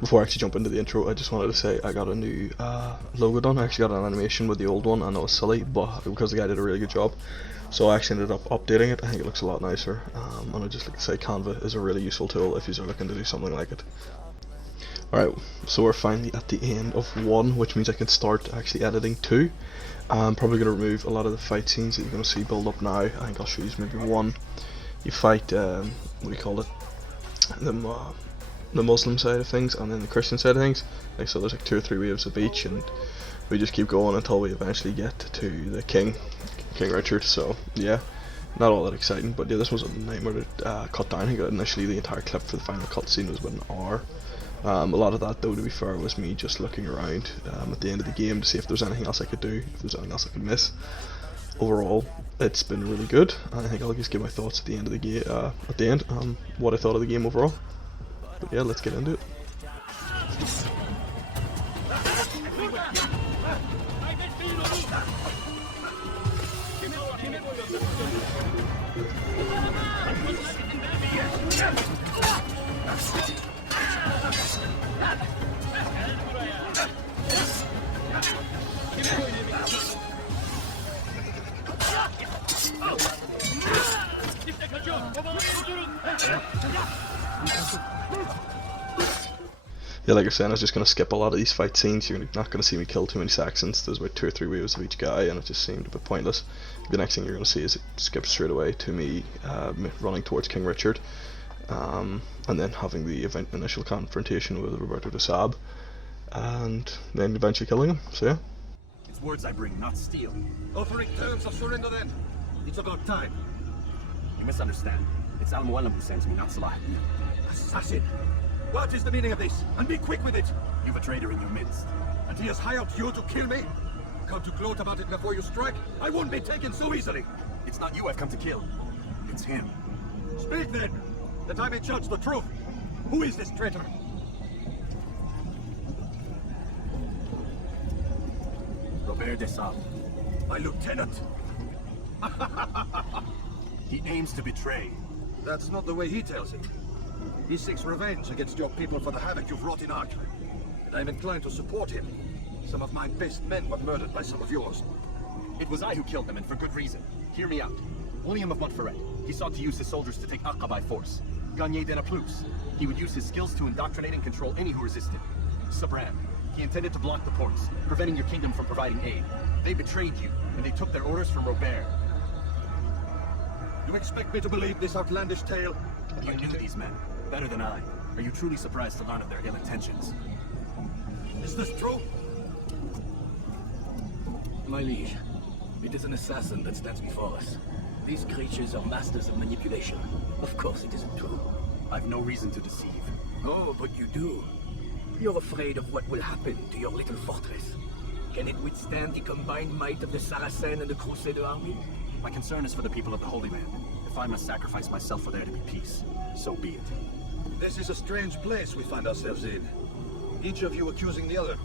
Before I actually jump into the intro, I just wanted to say I got a new logo done. I actually got an animation with the old one. I know it's silly, but because the guy did a really good job, so I actually ended up updating it. I think it looks a lot nicer, and I just like to say Canva is a really useful tool if you're looking to do something like it. Alright, so we're finally at the end of 1, which means I can start actually editing 2. I'm probably going to remove a lot of the fight scenes that you're going to see build up now. I think I'll show you maybe 1. You fight, what do you call it, the Muslim side of things and then the Christian side of things. Like, so there's like 2 or 3 waves of each, and we just keep going until we eventually get to the King Richard. So yeah, not all that exciting, but yeah, this was a nightmare to cut down. I think initially the entire clip for the final cutscene was about an hour. A lot of that, though, to be fair, was me just looking around at the end of the game to see if there's anything else I could do, if there's anything else I could miss. Overall, it's been really good, and I think I'll just give my thoughts at the end of the game. What I thought of the game overall. But yeah, let's get into it. Yeah, like I said, I was just going to skip a lot of these fight scenes. You're not going to see me kill too many Saxons. There's about 2 or 3 waves of each guy, and it just seemed a bit pointless. The next thing you're going to see is it skips straight away to me running towards King Richard, and then having the initial confrontation with Roberto de Sab, and then eventually killing him. So yeah. It's words I bring, not steel. Offering terms of surrender then. It's about time. You misunderstand. It's Al Mualim who sends me, not Salah. Assassin! What is the meaning of this? And be quick with it! You've a traitor in your midst. And he has hired you to kill me? Come to gloat about it before you strike? I won't be taken so easily! It's not you I've come to kill. It's him. Speak then! That I may judge the truth! Who is this traitor? Robert de Sab. My lieutenant! He aims to betray. That's not the way he tells it. He seeks revenge against your people for the havoc you've wrought in Ark. And I'm inclined to support him. Some of my best men were murdered by some of yours. It was I who killed them, and for good reason. Hear me out. William of Montferrat. He sought to use his soldiers to take Acre by force. Gagne de Naplouse. He would use his skills to indoctrinate and control any who resisted. Sabran. He intended to block the ports, preventing your kingdom from providing aid. They betrayed you, and they took their orders from Robert. You expect me to believe this outlandish tale? You knew these men better than I. Are you truly surprised to learn of their ill intentions? Is this true? My liege, it is an assassin that stands before us. These creatures are masters of manipulation. Of course it isn't true. I've no reason to deceive. Oh, but you do. You're afraid of what will happen to your little fortress. Can it withstand the combined might of the Saracen and the Crusader army? My concern is for the people of the Holy Land. If I must sacrifice myself for there to be peace, so be it. This is a strange place we find ourselves in. Each of you accusing the other.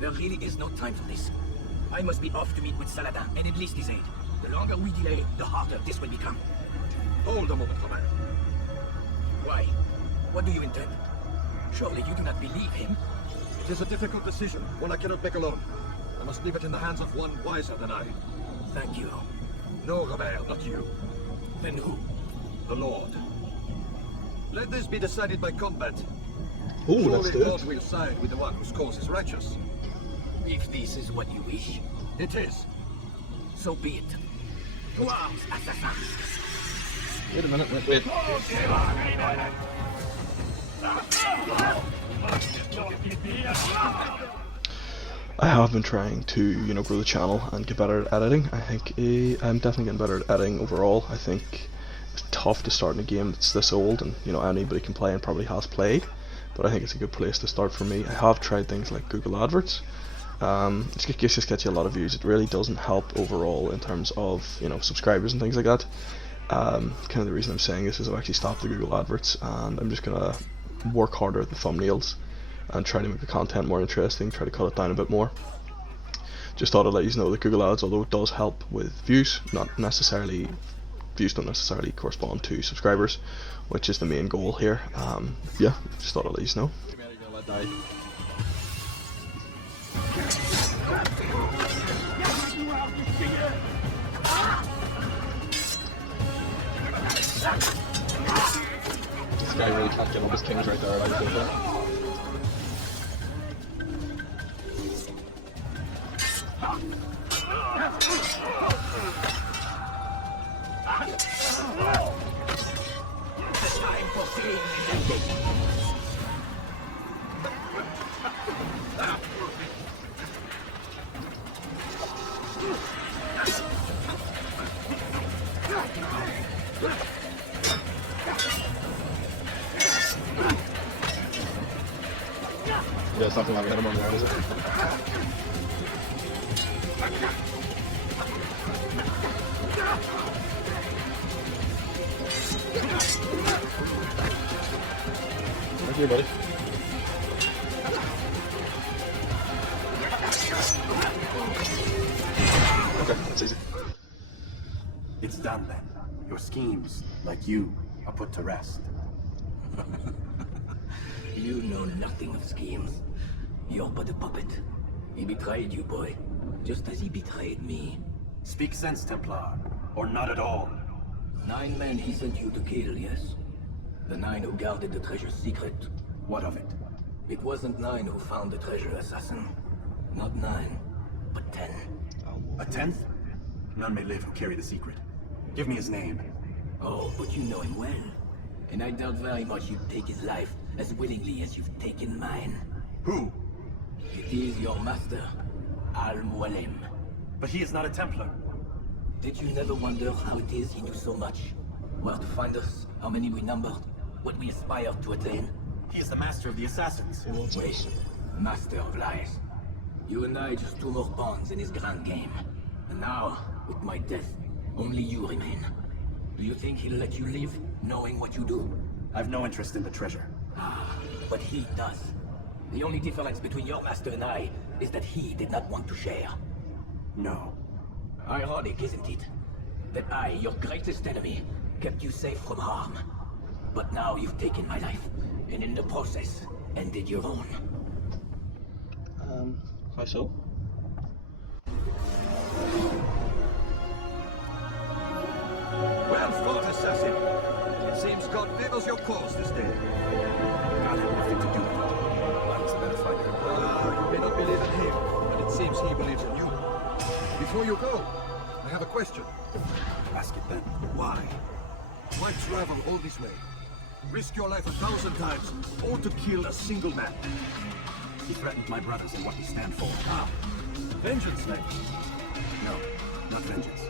There really is no time for this. I must be off to meet with Saladin and enlist his aid. The longer we delay, the harder this will become. Hold a moment, Robert. Why? What do you intend? Surely you do not believe him? It is a difficult decision, one I cannot make alone. I must leave it in the hands of one wiser than I. Thank you. No, Robert, not you. Then who? The Lord. Let this be decided by combat. Ooh, Surely let's do it. God will side with the one whose cause is righteous. If this is what you wish, It is. so be it. To arms, assassin! Wait a minute, wait. I have been trying to, grow the channel and get better at editing. I think I'm definitely getting better at editing overall. I think it's tough to start in a game that's this old, and anybody can play and probably has played. But I think it's a good place to start for me. I have tried things like Google Adverts. It just gets you a lot of views. It really doesn't help overall in terms of subscribers and things like that. Kind of the reason I'm saying this is I've actually stopped the Google Adverts, and I'm just gonna work harder at the thumbnails and try to make the content more interesting, try to cut it down a bit more. Just thought I'd let you know that Google Ads, although it does help with views, views don't necessarily correspond to subscribers, which is the main goal here. Yeah, just thought I'd let you know. die. This guy really can't get up his kings right there, I like that. Yeah, it's nothing like hit him on the line, is it? Thank you, buddy. Okay, that's easy. It's done then. Your schemes, like you, are put to rest. You know nothing of schemes. You're but a puppet. He betrayed you, boy. Just as he betrayed me. Speak sense, Templar. Or not at all. 9 men he sent you to kill, yes? The 9 who guarded the treasure's secret. What of it? It wasn't 9 who found the treasure, assassin. Not 9, but 10. A 10th? None may live who carry the secret. Give me his name. Oh, but you know him well. And I doubt very much you'd take his life as willingly as you've taken mine. Who? It is your master, Al-Mualim. But he is not a Templar. Did you never wonder how it is he knew so much? Where to find us, how many we numbered, what we aspired to attain? He is the master of the assassins. Wait, master of lies. You and I just 2 more pawns in his grand game. And now, with my death, only you remain. Do you think he'll let you live, knowing what you do? I've no interest in the treasure. But he does. The only difference between your master and I is that he did not want to share. No. Ironic, isn't it? That I, your greatest enemy, kept you safe from harm. But now you've taken my life, and in the process, ended your own. How so? Well fought, assassin. It seems God favors your cause this day. God had nothing to do with it. I was a better fighter. You may not believe in him, but it seems he believes in you. Before you go, I have a question. Ask it then. Why? Why travel all this way? Risk your life 1,000 times, all to kill a single man. He threatened my brothers and what we stand for. Ah, vengeance then. No, not vengeance.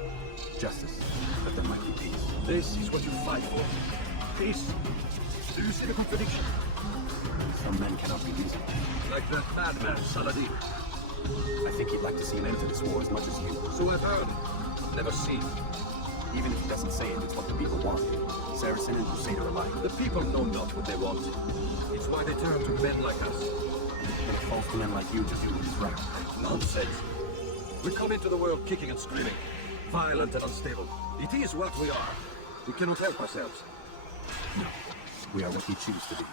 Justice. That there might be peace. This is what you fight for. Peace. Do you see the contradiction? Some men cannot be reasoned. Like that madman, Saladin. I think he'd like to see an end to this war as much as you. So I've heard. Never seen. Even if he doesn't say it, it's what the people want. Saracen and Crusader alike. The people know not what they want. It's why they turn to men like us. And it falls to men like you to do what is right. Nonsense. We come into the world kicking and screaming. Violent and unstable. It is what we are. We cannot help ourselves. No. We are what we choose to be.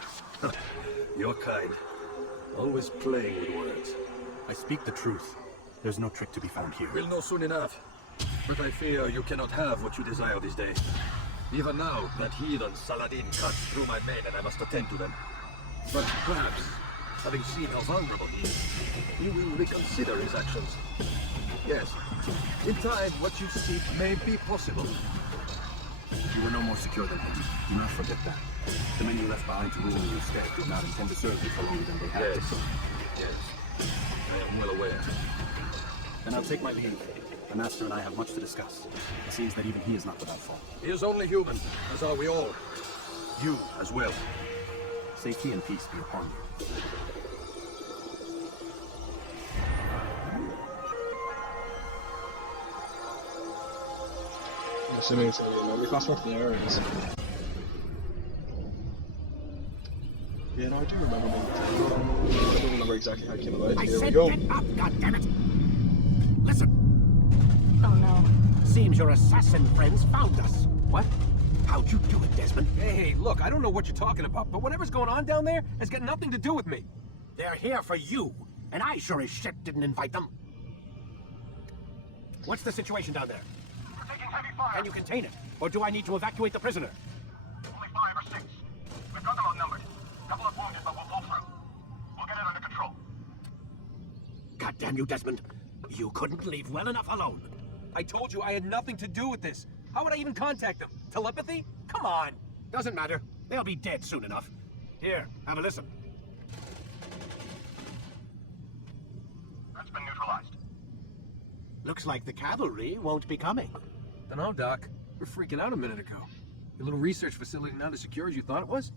Your kind. Always playing with words. I speak the truth. There's no trick to be found here. We'll know soon enough. But I fear you cannot have what you desire this day. Even now, that heathen Saladin cuts through my men and I must attend to them. But perhaps, having seen how vulnerable he is, he will reconsider his actions. Yes, in time, what you seek may be possible. You were no more secure than him. Do not forget that. The men you left behind to rule in your stead did not intend to serve you for longer than they had Yes, to. yes. I am well aware. Then I'll take my leave. The Master and I have much to discuss. It seems that even he is not without fault. He is only human, as are we all. You as well. Safety and peace be upon you. I'm assuming it's going to be a memory password. Yeah, or is it? Yeah, no, I do remember being I don't remember exactly how it came about. Here we go. Get up, goddammit! Listen, Oh no. seems your assassin friends found us. What? How'd you do it, Desmond? Hey, look, I don't know what you're talking about, but whatever's going on down there has got nothing to do with me. They're here for you, and I sure as shit didn't invite them. What's the situation down there? We're taking heavy fire. Can you contain it? Or do I need to evacuate the prisoner? Only 5 or 6. We've got them outnumbered. Couple of wounded, but we'll pull through. We'll get it under control. God damn you, Desmond. You couldn't leave well enough alone. I told you I had nothing to do with this. How would I even contact them? Telepathy? Come on. Doesn't matter. They'll be dead soon enough. Here, have a listen. That's been neutralized. Looks like the cavalry won't be coming. Dunno, Doc. We were freaking out a minute ago. Your little research facility not as secure as you thought it was?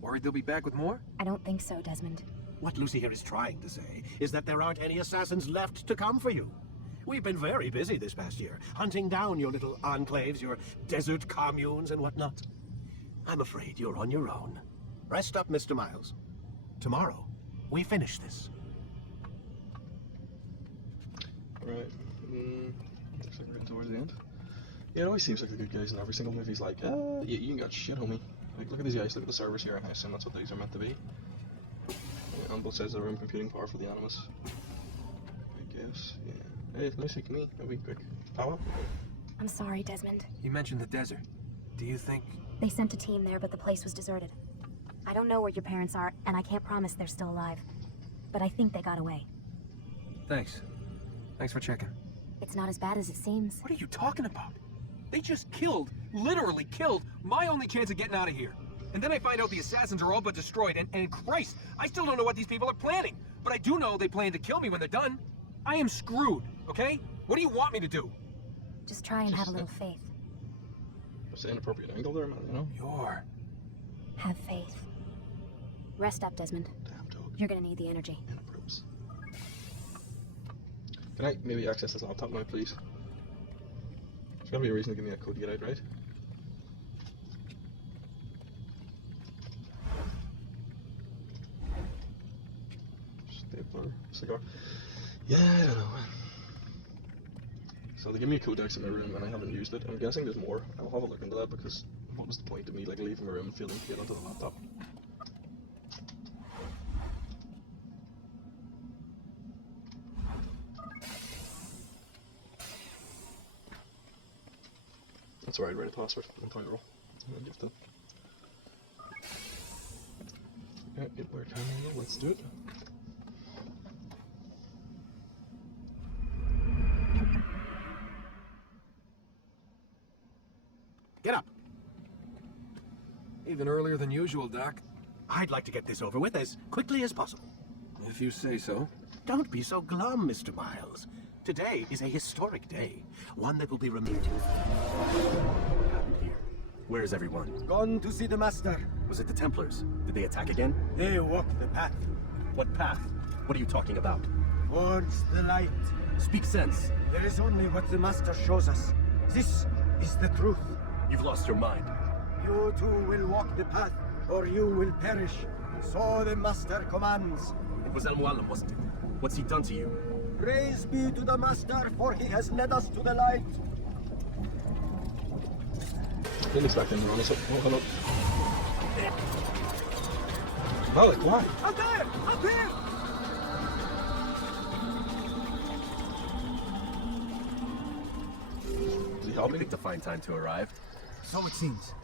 Worried they'll be back with more? I don't think so, Desmond. What Lucy here is trying to say is that there aren't any assassins left to come for you. We've been very busy this past year, hunting down your little enclaves, your desert communes and whatnot. I'm afraid you're on your own. Rest up, Mr. Miles. Tomorrow, we finish this. Right. Looks like we're towards the end. Yeah, it always seems like the good guys in every single movie is like, you ain't got shit, homie. Like, look at these guys, look at the servers here, I assume that's what these are meant to be. On both sides of the room, computing power for the Animus. I guess, yeah. Hey, Lucy, come here, that'll be quick. Power? I'm sorry, Desmond. You mentioned the desert. Do you think... They sent a team there, but the place was deserted. I don't know where your parents are, and I can't promise they're still alive. But I think they got away. Thanks. Thanks for checking. It's not as bad as it seems. What are you talking about? They just killed, literally killed, my only chance of getting out of here. And then I find out the assassins are all but destroyed, and Christ, I still don't know what these people are planning. But I do know they plan to kill me when they're done. I am screwed, okay? What do you want me to do? Just try and have a little faith. That's an inappropriate angle there, man, you know? You're... Have faith. Rest up, Desmond. Damn dog. You're gonna need the energy. Inappropriate. Can I maybe access this laptop now, please? There's gotta be a reason to give me a code to get out, right? Stapler, cigar. Yeah, I don't know. So they give me a code to exit my room and I haven't used it. I'm guessing there's more. I'll have a look into that because what was the point of me like leaving my room and failing to get onto the laptop? That's alright, write a password. I'm trying to roll. I'll give that. Okay, get where can I go? Let's do it. Get up. Even earlier than usual, Doc. I'd like to get this over with as quickly as possible. If you say so. Don't be so glum, Mr. Miles. Today is a historic day, one that will be remembered. What happened here? Where is everyone? Gone to see the Master. Was it the Templars? Did they attack again? They walk the path. What path? What are you talking about? Towards the light. Speak sense. There is only what the Master shows us. This is the truth. You've lost your mind. You too will walk the path, or you will perish. So the Master commands. It was Al-Mualim, wasn't it? What's he done to you? Praise be to the Master, for he has led us to the light. Didn't expect him to run us up. Oh, hello. Malik, why? Altair! Altair! Is he helping? Picked a fine time to arrive. So it seems.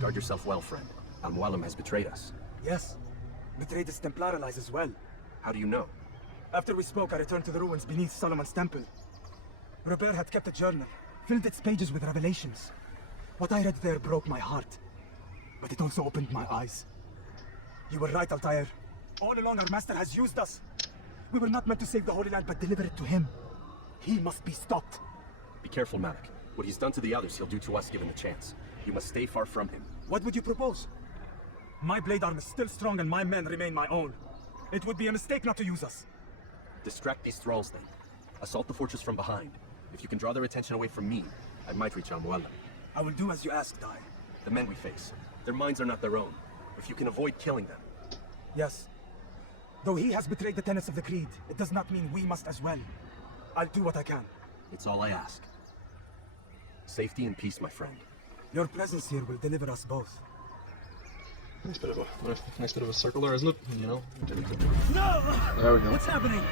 Guard yourself well, friend. Al-Mualim has betrayed us. Yes. Betrayed his Templar allies as well. How do you know? After we spoke, I returned to the ruins beneath Solomon's temple. Robert had kept a journal, filled its pages with revelations. What I read there broke my heart, but it also opened my eyes. You were right, Altair. All along, our master has used us. We were not meant to save the Holy Land, but deliver it to him. He must be stopped. Be careful, Malik. What he's done to the others, he'll do to us given the chance. You must stay far from him. What would you propose? My blade arm is still strong and my men remain my own. It would be a mistake not to use us. Distract these thralls, then. Assault the fortress from behind. If you can draw their attention away from me, I might reach Al-Mualim. I will do as you asked, Dai. The men we face, their minds are not their own. If you can avoid killing them. Yes. Though he has betrayed the tenets of the Creed, it does not mean we must as well. I'll do what I can. It's all I ask. Safety and peace, my friend. Your presence here will deliver us both. Nice bit of a circle there, isn't it? You know? No! There we go. What's happening?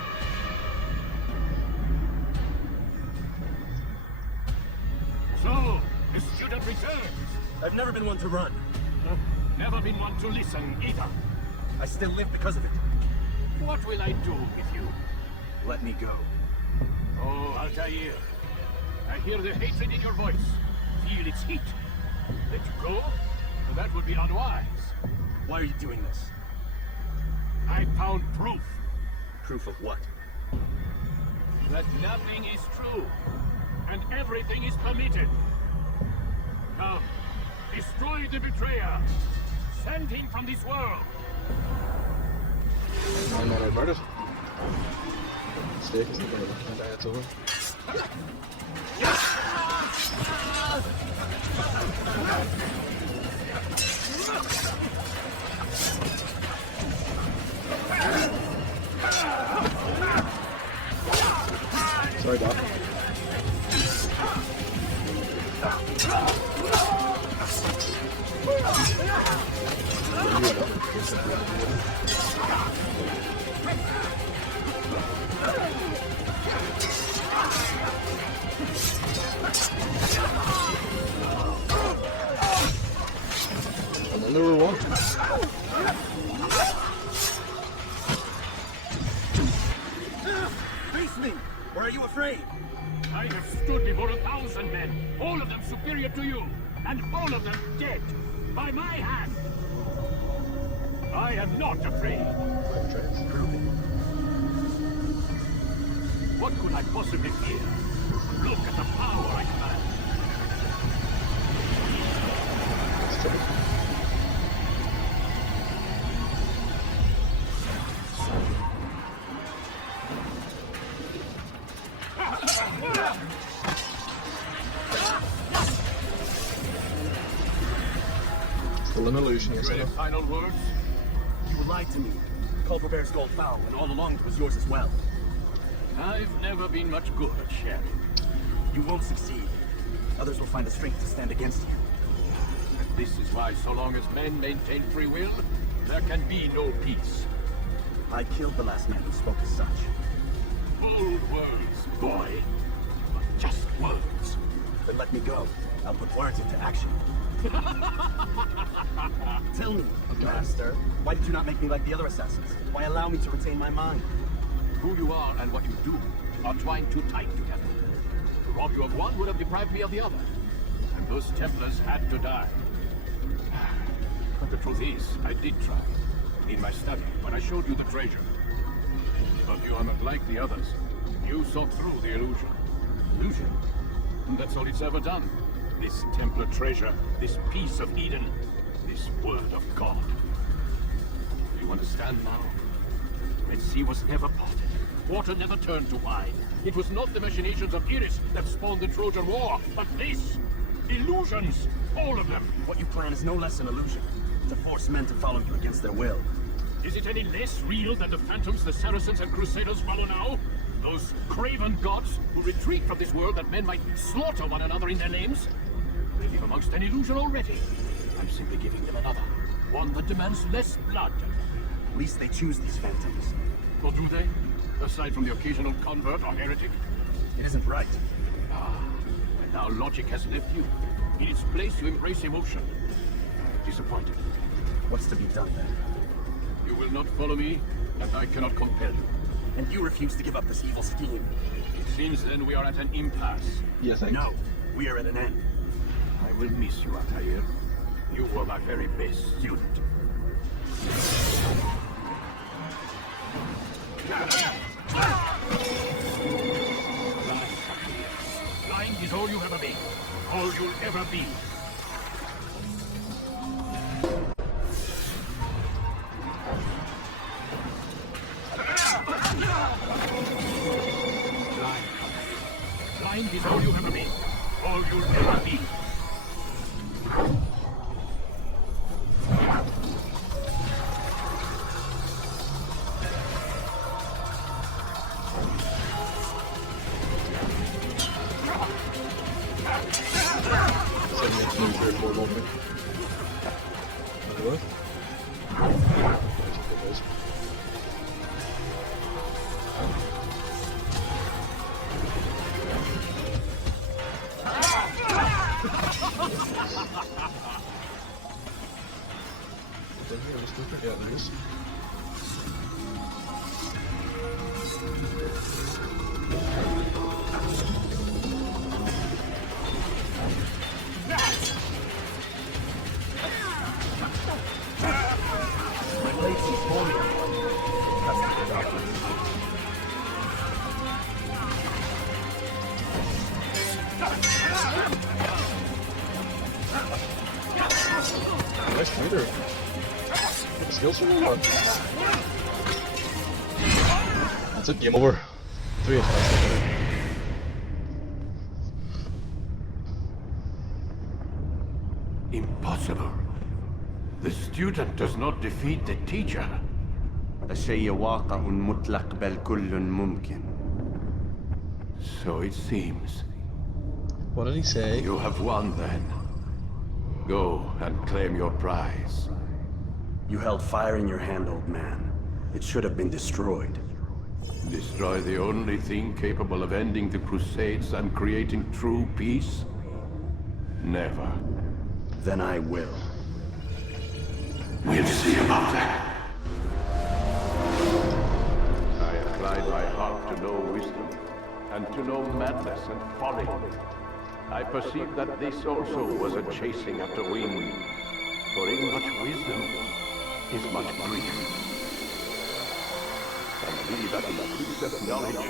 So, the student returns. I've never been one to run. Never been one to listen either. I still live because of it. What will I do with you? Let me go. Oh, Altair. I hear the hatred in your voice. Feel its heat. Let you go? That would be unwise. Why are you doing this? I found proof Proof of what? that nothing is true, and everything is permitted. Come, destroy the betrayer. Send him from this world. I'm not about it. Steak isn't going to die, it's over. Sorry, Doc. And then there were one. Face me! Or are you afraid? I have stood before 1,000 men, all of them superior to you, and all of them dead, by my hand. I am not afraid. Prove it. What could I possibly fear? Look at the power I command. Still an illusion, yes, I know. Final words? You lied to me. Culver Bear's gold foul, and all along it was yours as well. I've never been much good at sharing. You won't succeed. Others will find the strength to stand against you. And this is why so long as men maintain free will, there can be no peace. I killed the last man who spoke as such. Bold words, boy. But just words. Then let me go. I'll put words into action. Tell me, Master, why did you not make me like the other assassins? Why allow me to retain my mind? Who you are and what you do are twined too tight together. To rob you of one would have deprived me of the other. And those Templars had to die. But the truth is, I did try. In my study, when I showed you the treasure. But you are not like the others. You saw through the illusion. Illusion? And that's all it's ever done. This Templar treasure, this piece of Eden, this word of God. Do you understand now? Red Sea was never parted. Water never turned to wine. It was not the machinations of Iris that spawned the Trojan War, but this! Illusions! All of them! What you plan is no less an illusion. To force men to follow you against their will. Is it any less real than the phantoms the Saracens and Crusaders follow now? Those craven gods who retreat from this world that men might slaughter one another in their names? They live amongst an illusion already. I'm simply giving them another. One that demands less blood. At least they choose these phantoms. Or do they? Aside from the occasional convert or heretic? It isn't right. And now logic has left you. In its place, you embrace emotion. Disappointed. What's to be done then? You will not follow me, and I cannot compel you. And you refuse to give up this evil scheme. It seems then we are at an impasse. Yes, I No, we are at an end. I will miss you, Altair. You were my very best student. Blind is all you've ever been. All you'll ever be. Blind is all you've ever been. All you'll ever be. kills from him. That's it, game over. 3 attacks. Impossible. The student does not defeat the teacher. الشيء واقع مطلق بل كل ممكن. So it seems. What did he say? You have won then. Go and claim your prize. You held fire in your hand, old man. It should have been destroyed. Destroy the only thing capable of ending the Crusades and creating true peace? Never. Then I will. We'll see about that. I applied my heart to know wisdom, and to know madness and folly. I perceived that this also was a chasing after wind, for in much wisdom is much grief. And he that increaseth knowledge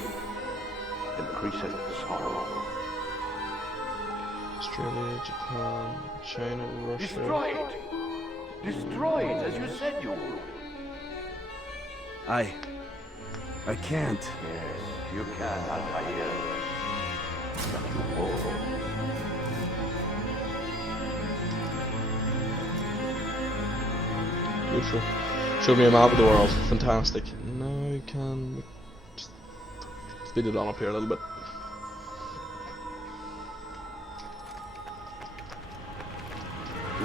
increaseth sorrow. Australia, Japan, China, Russia. Destroy it! Destroy it as you said you would. I can't. Yes, you can, Altair. But you won't. Beautiful. Show me a map of the world. Fantastic. Now you can just speed it on up here a little bit.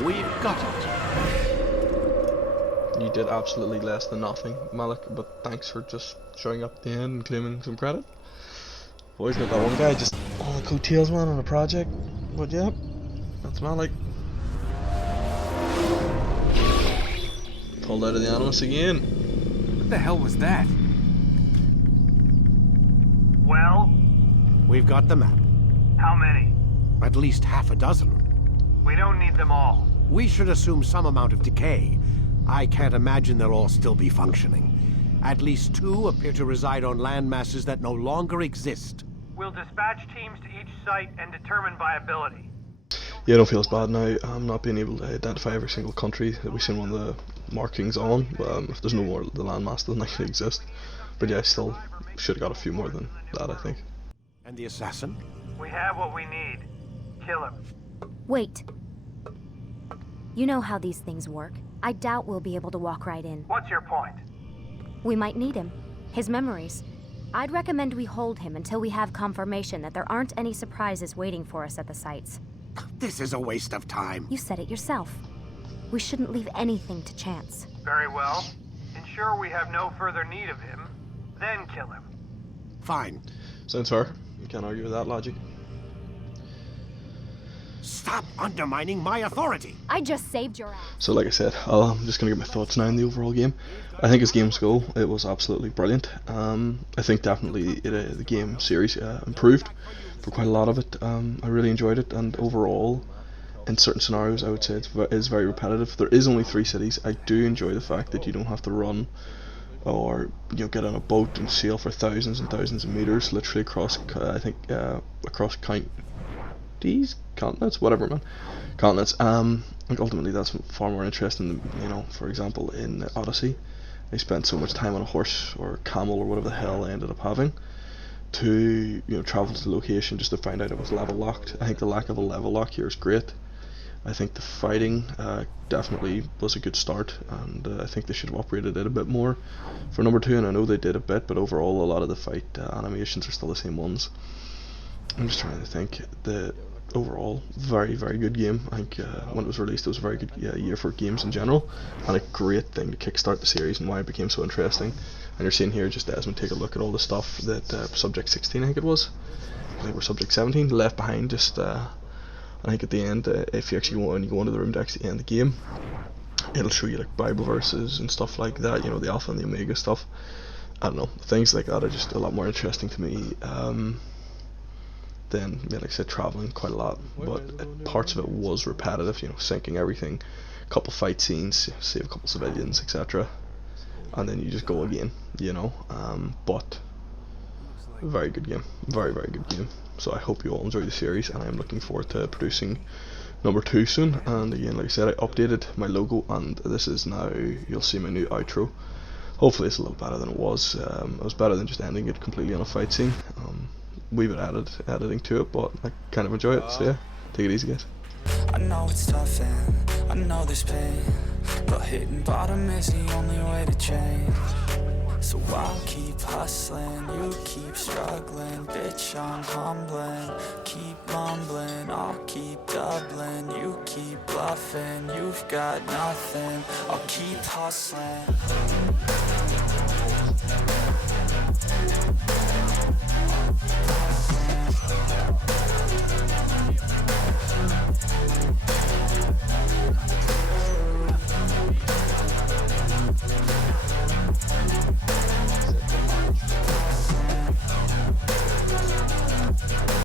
We've got it. You did absolutely less than nothing, Malik, but thanks for just showing up at the end and claiming some credit. Always got that one guy just on the coattails, man, on a project. But yeah, that's Malik. Pulled out of the Animus again. What the hell was that? Well? We've got the map. How many? At least half a dozen. We don't need them all. We should assume some amount of decay. I can't imagine they'll all still be functioning. At least 2 appear to reside on land masses that no longer exist. We'll dispatch teams to each site and determine viability. Yeah, I don't feel as bad now. I'm not being able to identify every single country that we've seen one of the markings on. If there's no more, the landmass doesn't actually exist. But yeah, I still should have got a few more than that, I think. And the assassin? We have what we need. Kill him. Wait. You know how these things work. I doubt we'll be able to walk right in. What's your point? We might need him. His memories. I'd recommend we hold him until we have confirmation that there aren't any surprises waiting for us at the sites. This is a waste of time. You said it yourself. We shouldn't leave anything to chance. Very well. Ensure we have no further need of him, then kill him. Fine. Sounds fair. You can't argue with that logic. Stop undermining my authority! I just saved your ass. So like I said, I'm just going to get my thoughts now on the overall game. I think as games go, it was absolutely brilliant. I think definitely the game series improved for quite a lot of it. I really enjoyed it, and overall, in certain scenarios, I would say it is very repetitive. There is only 3 cities. I do enjoy the fact that you don't have to run or get on a boat and sail for thousands and thousands of meters, literally across, I think, across continents, whatever, man, continents. I think ultimately that's far more interesting than, for example, in Odyssey, I spent so much time on a horse or camel or whatever the hell I ended up having to travel to the location just to find out it was level locked. I think the lack of a level lock here is great. I think the fighting definitely was a good start, and I think they should have operated it a bit more for number 2, and I know they did a bit, but overall a lot of the fight animations are still the same ones. I'm just trying to think. The overall very, very good game. I think when it was released it was a very good year for games in general, and a great thing to kickstart the series and why it became so interesting. And you're seeing here just Desmond take a look at all the stuff that Subject 16, I think it was, I think we're Subject 17, left behind. Just I think at the end, if you actually when you go into the room to actually end the game, it'll show you like Bible verses and stuff like that, the Alpha and the Omega stuff. I don't know, things like that are just a lot more interesting to me than, like I said, traveling quite a lot. But parts of it was repetitive, sinking everything, a couple fight scenes, save a couple civilians, etc. And then you just go again, but very good game, very, very good game. So I hope you all enjoy the series, and I'm looking forward to producing number 2 soon. And again, like I said, I updated my logo, and this is now, you'll see my new outro. Hopefully it's a little better than it was. It was better than just ending it completely on a fight scene. We've editing to it, but I kind of enjoy it, so yeah, take it easy guys. I know it's tough and I know there's pain, but hitting bottom is the only way to change. So I'll keep hustling, you keep struggling, bitch I'm humbling. Keep mumbling, I'll keep doubling, you keep bluffing, you've got nothing, I'll keep hustling.